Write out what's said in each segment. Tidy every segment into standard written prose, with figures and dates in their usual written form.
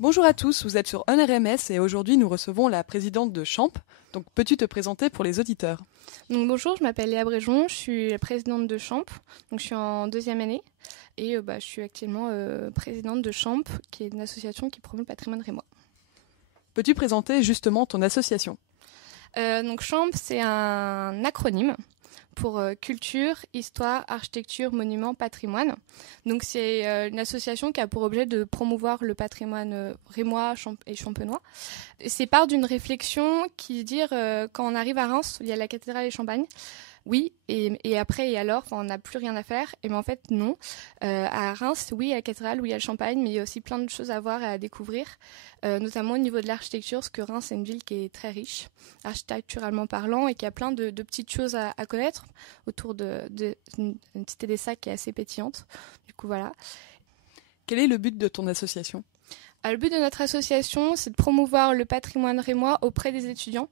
Bonjour à tous, vous êtes sur OnRMS et aujourd'hui nous recevons la présidente de Champ. Donc peux-tu te présenter pour les auditeurs? Donc bonjour, je m'appelle Léa Bréjon, je suis la présidente de Champ, donc je suis en deuxième année et je suis actuellement présidente de Champ, qui est une association qui promeut le patrimoine rémois. Peux-tu présenter justement ton association? Donc Champ, c'est un acronyme pour culture, histoire, architecture, monument, patrimoine. Donc c'est une association qui a pour objet de promouvoir le patrimoine rémois et champenois. C'est part d'une réflexion qui dit quand on arrive à Reims, il y a la cathédrale et Champagne. Oui, et après et alors, on n'a plus rien à faire. Et mais en fait, non. À Reims, oui, il y a la cathédrale, oui, il y a le Champagne, mais il y a aussi plein de choses à voir et à découvrir, notamment au niveau de l'architecture, parce que Reims, c'est une ville qui est très riche, architecturalement parlant, et qui a plein de petites choses à connaître autour d'une cité des Sacs qui est assez pétillante. Du coup, voilà. Quel est le but de ton association? Le but de notre association, c'est de promouvoir le patrimoine rémois auprès des étudiants.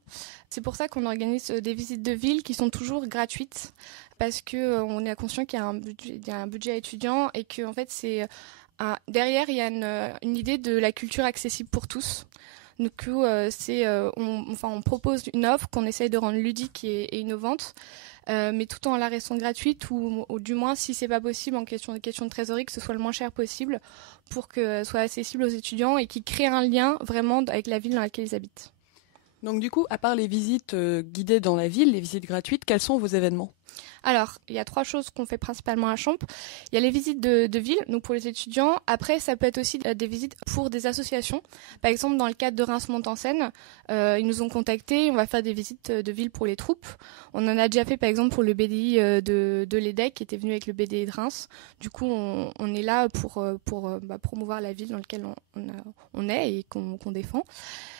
C'est pour ça qu'on organise des visites de ville qui sont toujours gratuites, parce qu'on est conscient qu'il y a un budget étudiant et que en fait, derrière, il y a une idée de la culture accessible pour tous. Du coup, on propose une offre qu'on essaye de rendre ludique et innovante, mais tout en la restant gratuite ou du moins, si c'est pas possible, en question de trésorerie, que ce soit le moins cher possible pour que ce soit accessible aux étudiants et qu'ils créent un lien vraiment avec la ville dans laquelle ils habitent. Donc du coup, à part les visites guidées dans la ville, les visites gratuites, quels sont vos événements? Alors, il y a 3 choses qu'on fait principalement à Champ. Il y a les visites de ville, donc pour les étudiants. Après, ça peut être aussi des visites pour des associations. Par exemple, dans le cadre de Reims-Monte-en-Seine, ils nous ont contactés. On va faire des visites de ville pour les troupes. On en a déjà fait, par exemple, pour le BDI de l'EDEC, qui était venu avec le BDI de Reims. Du coup, on est là pour promouvoir la ville dans laquelle on est et qu'on défend.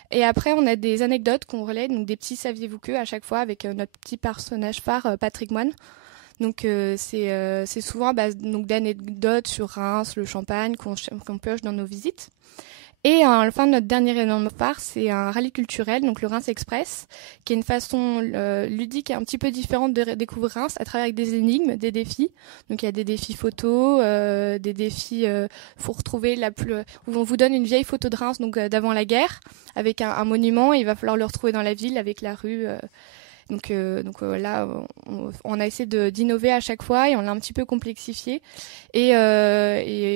Et après, on a des anecdotes qu'on relaie, donc des petits saviez-vous que à chaque fois avec notre petit personnage phare, Patrick Moine. Donc c'est souvent à base donc d'anecdotes sur Reims, le Champagne qu'on pioche dans nos visites. Et enfin, notre dernier événement phare, c'est un rallye culturel, donc le Reims Express, qui est une façon ludique et un petit peu différente de découvrir Reims à travers des énigmes, des défis. Donc il y a des défis photos, des défis, faut retrouver où on vous donne une vieille photo de Reims, donc d'avant la guerre, avec un monument, et il va falloir le retrouver dans la ville avec la rue. Donc là, on a essayé d'innover à chaque fois et on l'a un petit peu complexifié. Et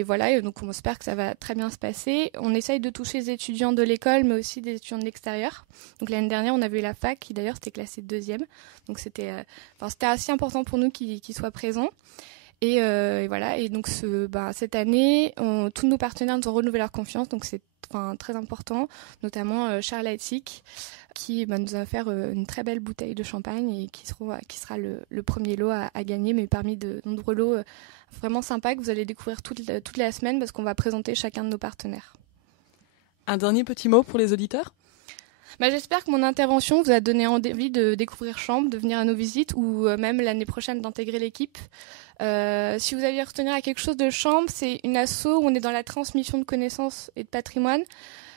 voilà, et donc on espère que ça va très bien se passer. On essaye de toucher les étudiants de l'école, mais aussi des étudiants de l'extérieur. Donc l'année dernière, on avait eu la fac, qui d'ailleurs c'était classée 2e. Donc c'était assez important pour nous qu'ils soient présents. Et voilà, et donc cette année, tous nos partenaires nous ont renouvelé leur confiance, donc c'est très important, notamment Charles Attic, qui nous a offert une très belle bouteille de champagne et qui sera le premier lot à gagner, mais parmi de nombreux lots vraiment sympas que vous allez découvrir toute la semaine parce qu'on va présenter chacun de nos partenaires. Un dernier petit mot pour les auditeurs? J'espère que mon intervention vous a donné envie de découvrir Champ, de venir à nos visites ou même l'année prochaine d'intégrer l'équipe. Si vous aviez à retenir à quelque chose de Champ, c'est une asso où on est dans la transmission de connaissances et de patrimoine.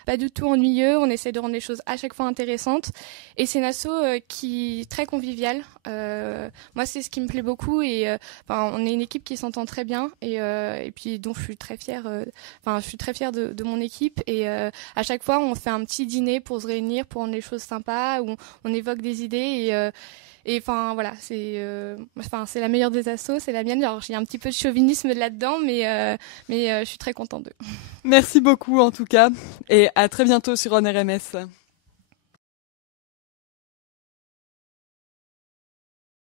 Pas du tout ennuyeux, on essaie de rendre les choses à chaque fois intéressantes. Et c'est une asso qui est très conviviale. Moi, c'est ce qui me plaît beaucoup. Et on est une équipe qui s'entend très bien et puis dont je suis très fière. Je suis très fière de mon équipe. Et à chaque fois, on fait un petit dîner pour se réunir, pour rendre les choses sympas, où on évoque des idées et voilà, c'est la meilleure des assos, c'est la mienne. Alors il y a un petit peu de chauvinisme là-dedans, mais je suis très contente d'eux. Merci beaucoup en tout cas et à très bientôt sur OnRMS.